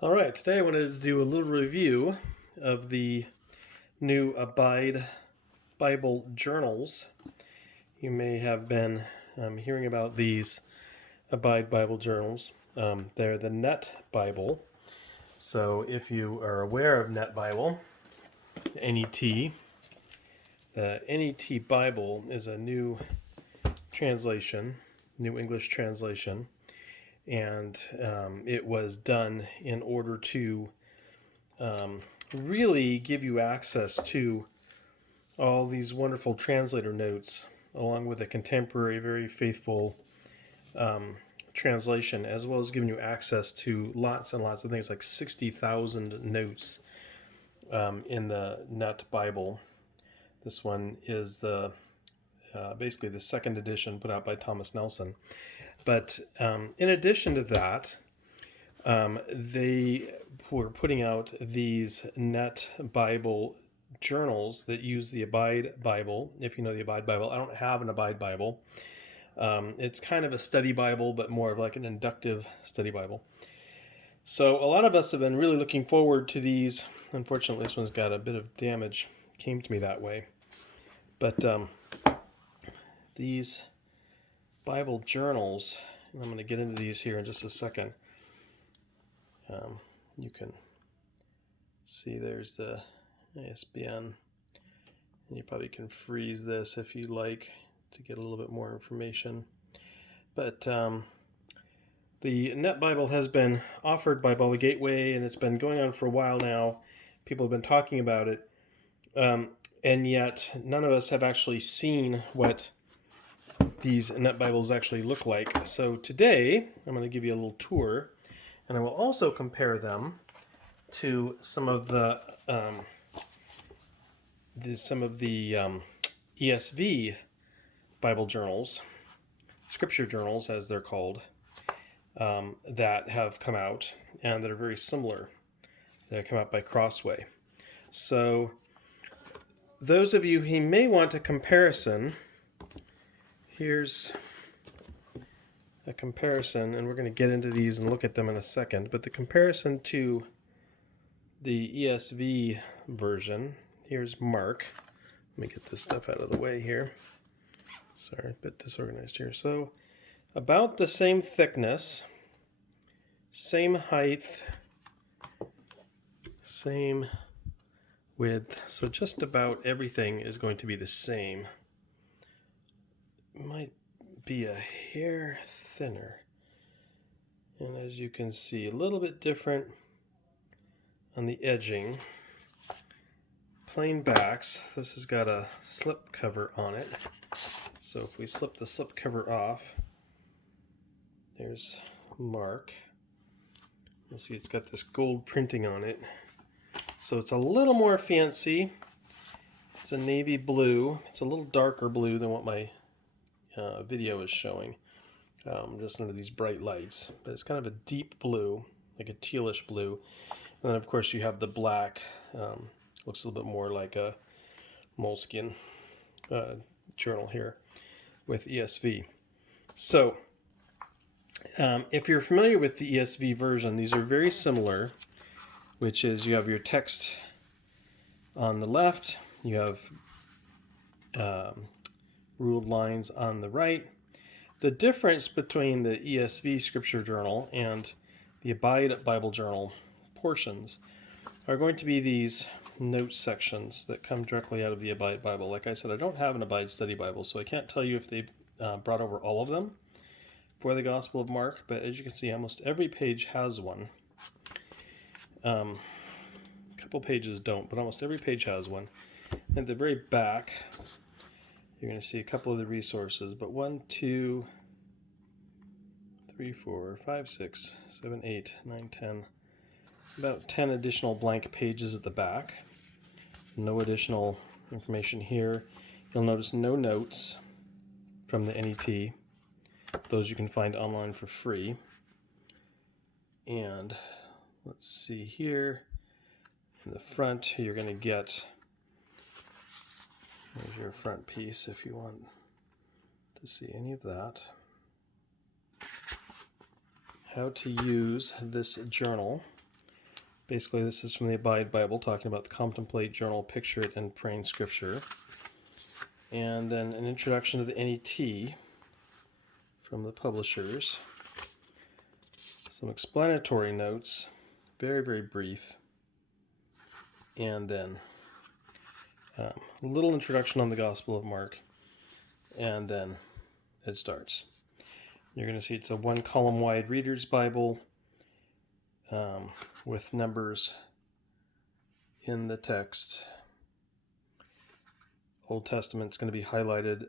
All right, today I wanted to do a little review of the new Abide Bible journals. You may have been hearing about these Abide Bible journals. They're the Net Bible. So if you are aware of Net Bible, NET, the NET Bible is a new translation, New English translation. And it was done in order to really give you access to all these wonderful translator notes, along with a contemporary, very faithful translation, as well as giving you access to lots and lots of things, like 60,000 notes in the Net Bible. This one is the basically the second edition put out by Thomas Nelson. But in addition to that, they were putting out these Net Bible journals that use the Abide Bible. If you know the Abide Bible, I don't have an Abide Bible. It's kind of a study Bible, but more of like an inductive study Bible. So a lot of us have been really looking forward to these. Unfortunately, this one's got a bit of damage. It came to me that way. But these Bible journals, and I'm going to get into these here in just a second. You can see there's the ISBN, and you probably can freeze this if you like to get a little bit more information. But the Net Bible has been offered by Bible Gateway, and it's been going on for a while now. People have been talking about it, and yet none of us have actually seen what these Net Bibles actually look like. So today I'm going to give you a little tour, and I will also compare them to some of the ESV Bible journals, Scripture Journals as they're called, that have come out and that are very similar. That come out by Crossway. So those of you who may want a comparison, here's a comparison, and we're going to get into these and look at them in a second. But the comparison to the ESV version, here's Mark. Let me get this stuff out of the way here. Sorry, a bit disorganized here. So about the same thickness, same height, same width. So just about everything is going to be the same. Might be a hair thinner, and as you can see, a little bit different on the edging. Plain backs. This has got a slip cover on it, so if we slip the slip cover off, there's Mark. You'll see it's got this gold printing on it, so it's a little more fancy. It's a navy blue. It's a little darker blue than what my video is showing, just under these bright lights, but it's kind of a deep blue, like a tealish blue. And then of course you have the black, looks a little bit more like a moleskin journal here with ESV. So if you're familiar with the ESV version, these are very similar, which is you have your text on the left, you have ruled lines on the right. The difference between the ESV Scripture Journal and the Abide Bible Journal portions are going to be these note sections that come directly out of the Abide Bible. Like I said, I don't have an Abide Study Bible, so I can't tell you if they've brought over all of them for the Gospel of Mark, but as you can see, almost every page has one. A couple pages don't, but almost every page has one. And at the very back, you're going to see a couple of the resources, but 1, 2, 3, 4, 5, 6, 7, 8, 9, 10, about 10 additional blank pages at the back. No additional information here. You'll notice no notes from the NET. Those you can find online for free. And let's see here. In the front, you're going to get, there's your front piece if you want to see any of that. How to use this journal. Basically, this is from the Abide Bible, talking about the contemplate, journal, picture it, and praying scripture. And then an introduction to the NET from the publishers. Some explanatory notes, very, very brief. And then a little introduction on the Gospel of Mark. And then it starts. You're going to see it's a one-column wide Reader's Bible with numbers in the text. Old Testament's going to be highlighted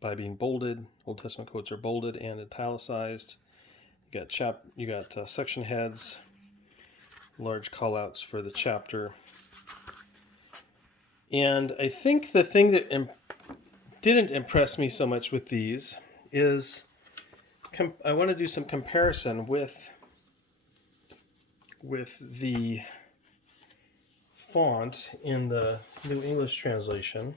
by being bolded. Old Testament quotes are bolded and italicized. You got section heads, large callouts for the chapter. And I think the thing that didn't impress me so much with these is I want to do some comparison with the font in the New English Translation.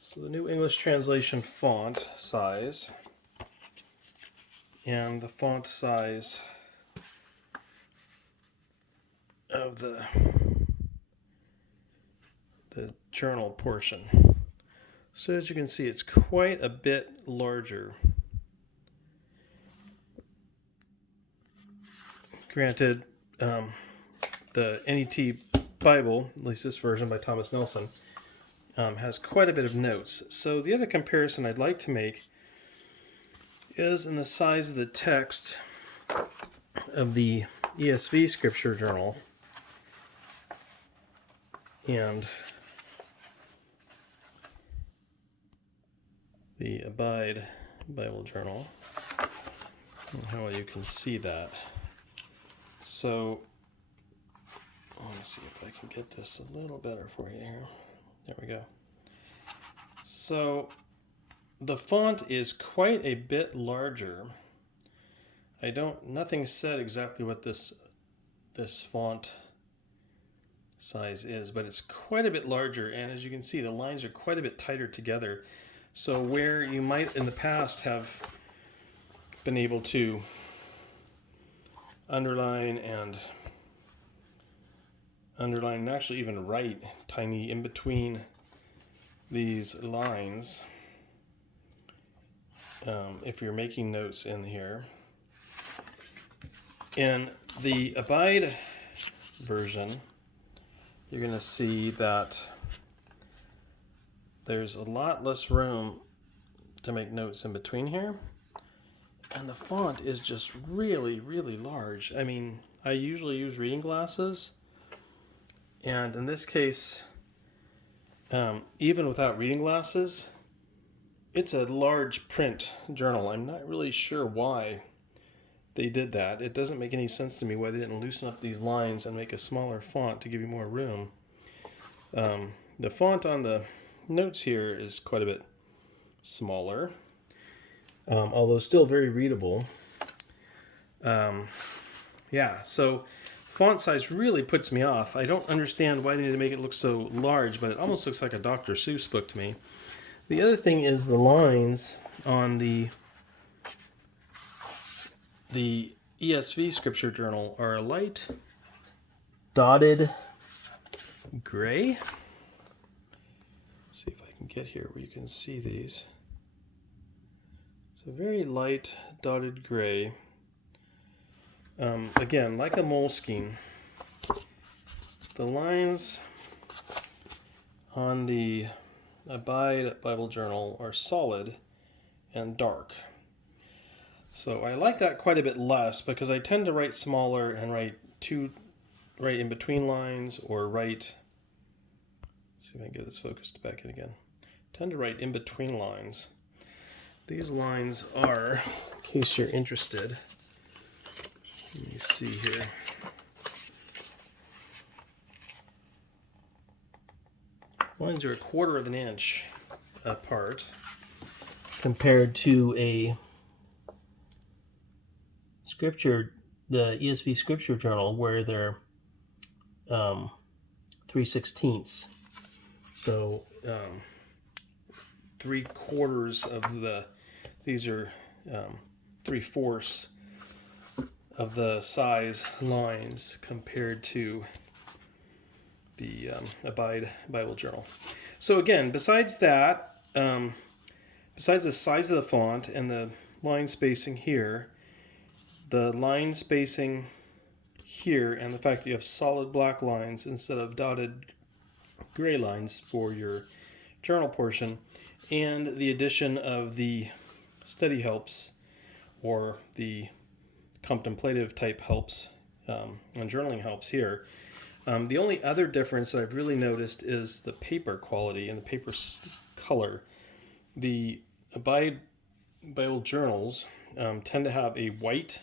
So the New English Translation font size and the font size of the journal portion. So as you can see, it's quite a bit larger. Granted, the NET Bible, at least this version by Thomas Nelson, has quite a bit of notes. So the other comparison I'd like to make is in the size of the text of the ESV Scripture Journal and the Abide Bible Journal, and how well you can see that. So, let me see if I can get this a little better for you here. There we go. So, the font is quite a bit larger. Nothing said exactly what this font size is, but it's quite a bit larger, and as you can see, the lines are quite a bit tighter together. So where you might in the past have been able to underline and actually even write tiny in between these lines, if you're making notes in here. In the Abide version, you're going to see that there's a lot less room to make notes in between here. And the font is just really, really large. I mean, I usually use reading glasses. And in this case, even without reading glasses, it's a large print journal. I'm not really sure why they did that. It doesn't make any sense to me why they didn't loosen up these lines and make a smaller font to give you more room. The font on the notes here is quite a bit smaller, although still very readable. So font size really puts me off. I don't understand why they need to make it look so large, but it almost looks like a Dr. Seuss book to me. The other thing is the lines on the ESV Scripture Journal are a light dotted gray. See if I can get here where you can see these. It's a very light dotted gray. Again, like a Moleskine, the lines on the Abide Bible Journal are solid and dark. So I like that quite a bit less because I tend to write smaller and write in between lines, or write, let's see if I can get this focused back in again. I tend to write in between lines. These lines are, in case you're interested, let me see here. Lines are 1/4 of an inch apart compared to the ESV Scripture Journal, where they're 3/16. So 3/4 of these are 3/4 of the size lines compared to the Abide Bible Journal. So again, besides that, besides the size of the font and the line spacing here, the line spacing here and the fact that you have solid black lines instead of dotted gray lines for your journal portion, and the addition of the study helps or the contemplative type helps and journaling helps here. The only other difference that I've really noticed is the paper quality and the paper color. The Abide Bible journals tend to have a white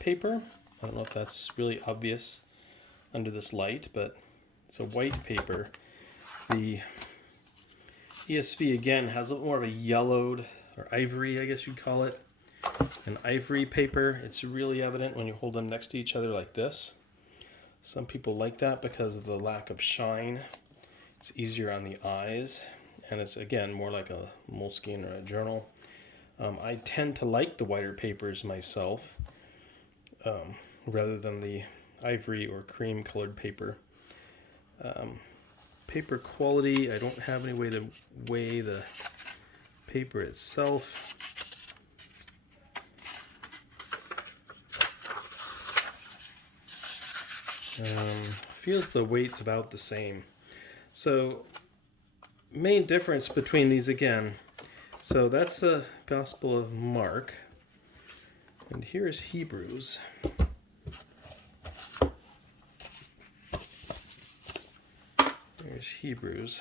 paper. I don't know if that's really obvious under this light, but it's a white paper. The ESV, again, has a little more of a yellowed, or ivory, I guess you'd call it, an ivory paper. It's really evident when you hold them next to each other like this. Some people like that because of the lack of shine. It's easier on the eyes, and it's, again, more like a moleskin or a journal. I tend to like the whiter papers myself, rather than the ivory or cream colored paper. Paper quality, I don't have any way to weigh the paper itself. Feels the weight's about the same. So main difference between these, again, so that's the Gospel of Mark, and here's Hebrews. Here's Hebrews.